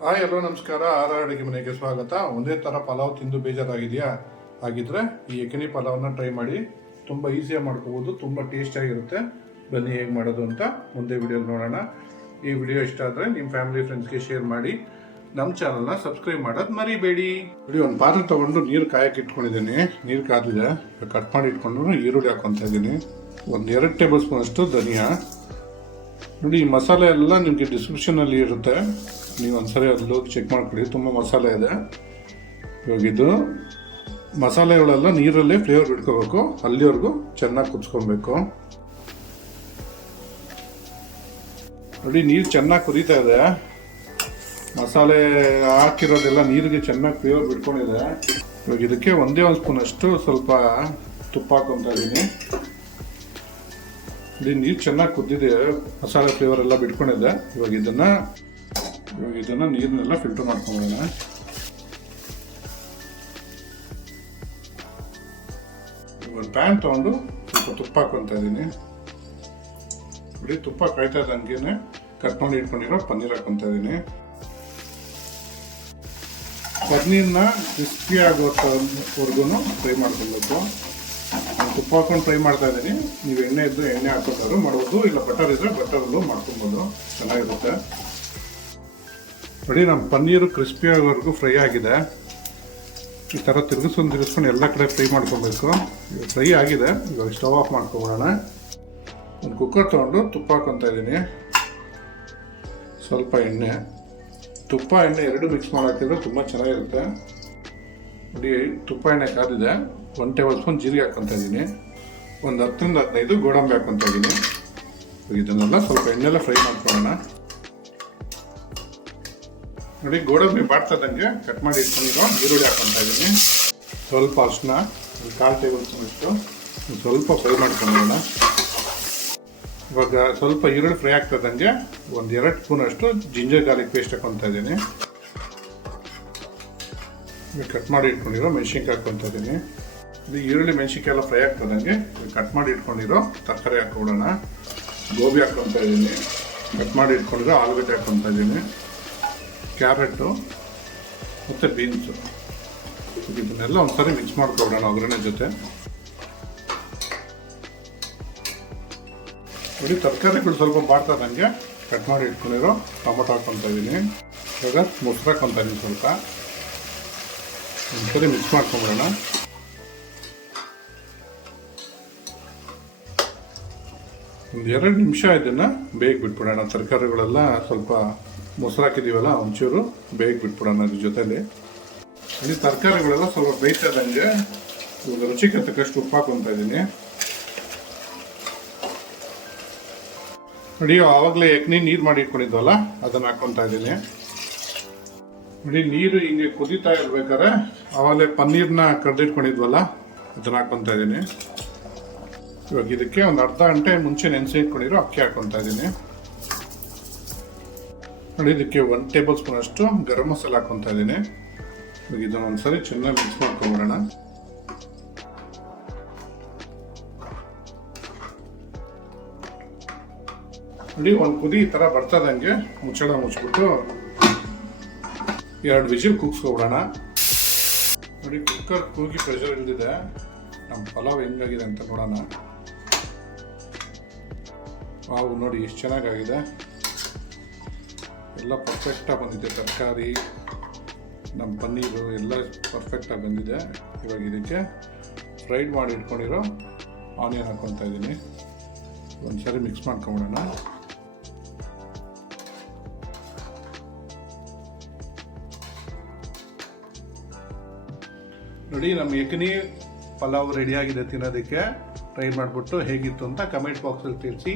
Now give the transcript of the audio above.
Hi ಎಲ್ಲೋ ನಮಸ್ಕಾರ. ಅಡುಗೆ ಮನೆಗೆ ಸ್ವಾಗತ. ಒಂದೇ ಥರ ಪಲಾವ್ ತಿಂದು ಬೇಜಾರಾಗಿದೆಯಾ? ಹಾಗಿದ್ರೆ ಈ ಎಕನಿ ಪಲಾವ್ನ ಟ್ರೈ ಮಾಡಿ. ತುಂಬ ಈಸಿಯಾಗಿ ಮಾಡ್ಕೋಬೋದು, ತುಂಬ ಟೇಸ್ಟಿಯಾಗಿರುತ್ತೆ. ಬನ್ನಿ ಹೇಗೆ ಮಾಡೋದು ಅಂತ ಮುಂದೆ ವಿಡಿಯೋಲಿ ನೋಡೋಣ. ಈ ವಿಡಿಯೋ ಇಷ್ಟ ಆದರೆ ನಿಮ್ಮ ಫ್ಯಾಮಿಲಿ ಫ್ರೆಂಡ್ಸ್ಗೆ ಶೇರ್ ಮಾಡಿ. ನಮ್ಮ ಚಾನಲ್ನ ಸಬ್ಸ್ಕ್ರೈಬ್ ಮಾಡೋದು ಮರಿಬೇಡಿ. ನೋಡಿ, ಒಂದು ಪಾತ್ರೆ ತೊಗೊಂಡು ನೀರು ಕಾಯಕ್ಕೆ ಇಟ್ಕೊಂಡಿದ್ದೀನಿ. ನೀರು ಕಾದಿದೆ, ಕಟ್ ಮಾಡಿ ಇಟ್ಕೊಂಡು ಈರುಳ್ಳಿ ಹಾಕ್ಕೊತಾ ಇದ್ದೀನಿ. ಒಂದು 2 ಟೇಬಲ್ ಸ್ಪೂನ್ ಅಷ್ಟು ಧನಿಯಾ. ನೋಡಿ, ಈ ಮಸಾಲೆ ಎಲ್ಲ ನಿಮಗೆ ಡಿಸ್ಕ್ರಿಪ್ಷನಲ್ಲಿ ಇರುತ್ತೆ, ನೀವು ಒಂದ್ಸರಿ ಅಲ್ಲಿ ಹೋಗಿ ಚೆಕ್ ಮಾಡ್ಕೊಳ್ಳಿ. ತುಂಬ ಮಸಾಲೆ ಇದೆ. ಇವಾಗ ಇದು ಮಸಾಲೆಗಳೆಲ್ಲ ನೀರಲ್ಲೇ ಫ್ಲೇವರ್ ಬಿಟ್ಕೋಬೇಕು, ಅಲ್ಲಿವರೆಗೂ ಚೆನ್ನಾಗಿ ಕುದಿಸ್ಕೊಬೇಕು. ನೋಡಿ, ನೀರು ಚೆನ್ನಾಗಿ ಕುದೀತಾ ಇದೆ. ಮಸಾಲೆ ಹಾಕಿರೋದೆಲ್ಲ ನೀರಿಗೆ ಚೆನ್ನಾಗಿ ಫ್ಲೇವರ್ ಬಿಟ್ಕೊಂಡಿದೆ. ಇವಾಗ ಇದಕ್ಕೆ ಒಂದೇ ಒಂದು ಸ್ಪೂನ್ ಅಷ್ಟು ಸ್ವಲ್ಪ ತುಪ್ಪ ಹಾಕೊತಾ ಇದ್ದೀನಿ. ಇಲ್ಲಿ ನೀರು ಚೆನ್ನಾಗಿ ಕುದ್ದಿದೆ, ಮಸಾಲೆ ಫ್ಲೇವರ್ ಎಲ್ಲ ಬಿಟ್ಕೊಂಡಿದೆ. ಇವಾಗ ಇದನ್ನು ನೀರನ್ನೆಲ್ಲ ಫಿಲ್ಟರ್ ಮಾಡ್ಕೊಳ್ಳೋಣ. ಒಂದು ಪ್ಯಾನ್ ತೊಗೊಂಡು ಸ್ವಲ್ಪ ತುಪ್ಪ ಹಾಕೊತಾ ಇದ್ದೀನಿ. ನೋಡಿ, ತುಪ್ಪ ಕಾಯ್ತಾ ಇದ್ದಂಗೆ ಕಟ್ ಮಾಡಿ ಇಟ್ಕೊಂಡಿರೋ ಪನ್ನೀರ್ ಹಾಕೊತಾ ಇದ್ದೀನಿ. ಪನ್ನೀರ್ನ ಕ್ರಿಸ್ಪಿ ಆಗೋವರೆಗೂ ಫ್ರೈ ಮಾಡ್ಕೊಬೇಕು. ತುಪ್ಪ ಹಾಕೊಂಡು ಫ್ರೈ ಮಾಡ್ತಾ ಇದ್ದೀನಿ. ನೀವು ಎಣ್ಣೆ ಇದ್ದರೆ ಎಣ್ಣೆ ಹಾಕೋತಾರು ಮಾಡ್ಬೋದು, ಇಲ್ಲ ಬಟರ್ ಇದ್ದರೆ ಬಟರಲ್ಲೂ ಮಾಡ್ಕೊಬೋದು, ಚೆನ್ನಾಗಿರುತ್ತೆ. ನೋಡಿ, ನಮ್ಮ ಪನ್ನೀರು ಕ್ರಿಸ್ಪಿ ಆಗೋವರೆಗೂ ಫ್ರೈ ಆಗಿದೆ. ಈ ಥರ ತಿರುಗಿಸ್ಕೊಂಡು ಎಲ್ಲ ಕಡೆ ಫ್ರೈ ಮಾಡ್ಕೊಬೇಕು. ಫ್ರೈ ಆಗಿದೆ. ಇವಾಗ ಸ್ಟವ್ ಆಫ್ ಮಾಡ್ಕೊಬೋಣ. ಒಂದು ಕುಕ್ಕರ್ ತೊಗೊಂಡು ತುಪ್ಪ ಹಾಕೊತಾ ಇದ್ದೀನಿ. ಸ್ವಲ್ಪ ಎಣ್ಣೆ, ತುಪ್ಪ ಎಣ್ಣೆ ಎರಡು ಮಿಕ್ಸ್ ಮಾಡಿ ಹಾಕಿದ್ರೆ ತುಂಬ ಚೆನ್ನಾಗಿರುತ್ತೆ. ನೋಡಿ, ತುಪ್ಪ ಎಣ್ಣೆ ಕಾದಿದೆ. 1 ಟೇಬಲ್ ಸ್ಪೂನ್ ಜೀರಿಗೆ ಹಾಕೊತಾ ಇದ್ದೀನಿ. ಒಂದು 10 ರಿಂದ 15 ಗೋಡಂಬಿ ಹಾಕೊತಾ ಇದ್ದೀನಿ. ಇದನ್ನೆಲ್ಲ ಸ್ವಲ್ಪ ಎಣ್ಣೆಲ್ಲ ಫ್ರೈ ಮಾಡ್ಕೊಳ್ಳೋಣ. ನೋಡಿ, ಗೋಡಂಬಿ ಬಾಡ್ತದಂಗೆ ಕಟ್ ಮಾಡಿ ಇಟ್ಕೊಂಡಿರೋ ಈರುಳ್ಳಿ ಹಾಕೊತಾ ಇದ್ದೀನಿ. ಸ್ವಲ್ಪ ಅರಿಶಿನ, 1/4 ಟೇಬಲ್ ಸ್ಪೂನ್ ಅಷ್ಟು ಸ್ವಲ್ಪ ಫ್ರೈ ಮಾಡ್ಕೊಳ್ಳೋಣ. ಇವಾಗ ಸ್ವಲ್ಪ ಈರುಳ್ಳಿ ಫ್ರೈ ಆಗ್ತದಂಗೆ 1-2 ಸ್ಪೂನ್ ಅಷ್ಟು ಜಿಂಜರ್ ಗಾರ್ಲಿಕ್ ಪೇಸ್ಟ್ ಹಾಕೊತಾ ಇದ್ದೀನಿ. ಕಟ್ ಮಾಡಿ ಇಟ್ಕೊಂಡಿರೋ ಮೆಣಸಿನ್ಕಾಯಿ ಹಾಕೊತಾ ಇದ್ದೀನಿ. ಇದು ಈರುಳ್ಳಿ ಮೆಣಸಿನ್ಕಾಯಿ ಎಲ್ಲ ಫ್ರೈ ಆಗ್ತದಂಗೆ ಕಟ್ ಮಾಡಿ ಇಟ್ಕೊಂಡಿರೋ ತರಕಾರಿ ಹಾಕ್ಕೊಡೋಣ. ಗೋಬಿ ಹಾಕ್ಕೊತಾ ಇದ್ದೀನಿ. ಕಟ್ ಮಾಡಿ ಇಟ್ಕೊಂಡಿರೋ ಆಲೂಗಡ್ಡೆ ಹಾಕ್ಕೊತಾ ಇದ್ದೀನಿ. ಕ್ಯಾರೆಟು ಮತ್ತು ಬೀನ್ಸು, ಇದನ್ನೆಲ್ಲ ಒಂದ್ಸರಿ ಮಿಕ್ಸ್ ಮಾಡ್ಕೊಡೋಣ ಒಗ್ಗರಣೆ ಜೊತೆ. ನೋಡಿ, ತರಕಾರಿಗಳು ಸ್ವಲ್ಪ ಬಾಡ್ತದಂಗೆ ಕಟ್ ಮಾಡಿ ಇಟ್ಕೊಂಡಿರೋ ಟೊಮೊಟೊ ಹಾಕ್ಕೊತಾ ಇದ್ದೀನಿ. ಇವಾಗ ಮೊಸರು ಹಾಕ್ಕೊತಾ ಇದ್ದೀನಿ. ಸ್ವಲ್ಪ ಒಂದ್ಸರಿ ಮಿಕ್ಸ್ ಮಾಡ್ಕೊಂಬಿಡೋಣ. ಒಂದು 2 ನಿಮಿಷ ಇದನ್ನು ಬೇಗ ಬಿಟ್ಬಿಡೋಣ. ತರಕಾರಿಗಳೆಲ್ಲ ಸ್ವಲ್ಪ ಮೊಸರು ಹಾಕಿದ್ದೀವಲ್ಲ, ಒಂಚೂರು ಬೇಗ ಬಿಟ್ಬಿಡೋಣ ಅದ್ರ ಜೊತೆಲಿ. ಇಲ್ಲಿ ತರಕಾರಿಗಳೆಲ್ಲ ಸ್ವಲ್ಪ ಬೇಯ್ತಾ ಇದ್ದಂಗೆ ಇವಾಗ ರುಚಿಗೆ ತಕ್ಕಷ್ಟು ಉಪ್ಪು ಹಾಕೊತಾ ಇದ್ದೀನಿ. ನೋಡಿ, ಆವಾಗಲೇ ಎಕ್ನಿ ನೀರು ಮಾಡಿ ಇಟ್ಕೊಂಡಿದ್ವಲ್ಲ, ಅದನ್ನು ಹಾಕ್ಕೊತಾ ಇದ್ದೀನಿ. ನೋಡಿ, ನೀರು ಹಿಂಗೆ ಕುದೀತಾ ಇರ್ಬೇಕಾದ್ರೆ ಆವಾಗಲೇ ಪನ್ನೀರ್ನ ಕಡ್ದಿಟ್ಕೊಂಡಿದ್ವಲ್ಲ, ಅದನ್ನು ಹಾಕ್ಕೊತಾ ಇದ್ದೀನಿ. ಇವಾಗ ಇದಕ್ಕೆ ಒಂದು ಅರ್ಧ ಗಂಟೆ ಮುಂಚೆ ನೆನೆಸಿ ಇಟ್ಕೊಂಡಿರೋ ಅಕ್ಕಿ ಹಾಕ್ಕೊತಾ ಇದ್ದೀನಿ. ನೋಡಿ, ಇದಕ್ಕೆ 1 ಟೇಬಲ್ ಸ್ಪೂನ್ ಅಷ್ಟು ಗರಂ ಮಸಾಲ ಹಾಕ್ಕೊತಾ ಇದ್ದೀನಿ. ಇವಾಗ ಇದನ್ನು ಒಂದ್ಸರಿ ಚೆನ್ನಾಗಿ ಮಿಕ್ಸ್ ಮಾಡ್ಕೊಂಬಿಡೋಣ. ನೋಡಿ, ಒಂದು ಕುದಿ ಈ ಥರ ಬರ್ತದಂಗೆ ಮುಚ್ಚಳ ಮುಚ್ಚಿಬಿಟ್ಟು 2 ವಿಜಿಲ್ ಕೂಗಿಸ್ಕೊಬಿಡೋಣ. ನೋಡಿ, ಕುಕ್ಕರ್ ಕೂಗಿ ಪ್ರೆಷರ್ ಇಳಿದಿದೆ. ನಮ್ಮ ಪಲಾವ್ ಹೆಂಗಾಗಿದೆ ಅಂತ ನೋಡೋಣ. ವಾವ್, ನೋಡಿ ಎಷ್ಟು ಚೆನ್ನಾಗಾಗಿದೆ. ಎಲ್ಲ ಪರ್ಫೆಕ್ಟಾಗಿ ಬಂದಿದೆ. ತರಕಾರಿ, ನಮ್ಮ ಪನ್ನೀರು ಎಲ್ಲ ಪರ್ಫೆಕ್ಟಾಗಿ ಬಂದಿದೆ. ಇವಾಗ ಇದಕ್ಕೆ ಫ್ರೈಡ್ ಮಾಡಿ ಇಟ್ಕೊಂಡಿರೋ ಆನಿಯನ್ ಹಾಕ್ಕೊತಾ ಇದ್ದೀನಿ. ಒಂದ್ಸರಿ ಮಿಕ್ಸ್ ಮಾಡ್ಕೊಂಬಿಡೋಣ. ನೋಡಿ, ನಮ್ಮ ಎಕನಿ ಪಲಾವ್ ರೆಡಿಯಾಗಿದೆ ತಿನ್ನೋದಕ್ಕೆ. ಟ್ರೈ ಮಾಡಿಬಿಟ್ಟು ಹೇಗಿತ್ತು ಅಂತ ಕಮೆಂಟ್ ಬಾಕ್ಸಲ್ಲಿ ತಿಳಿಸಿ.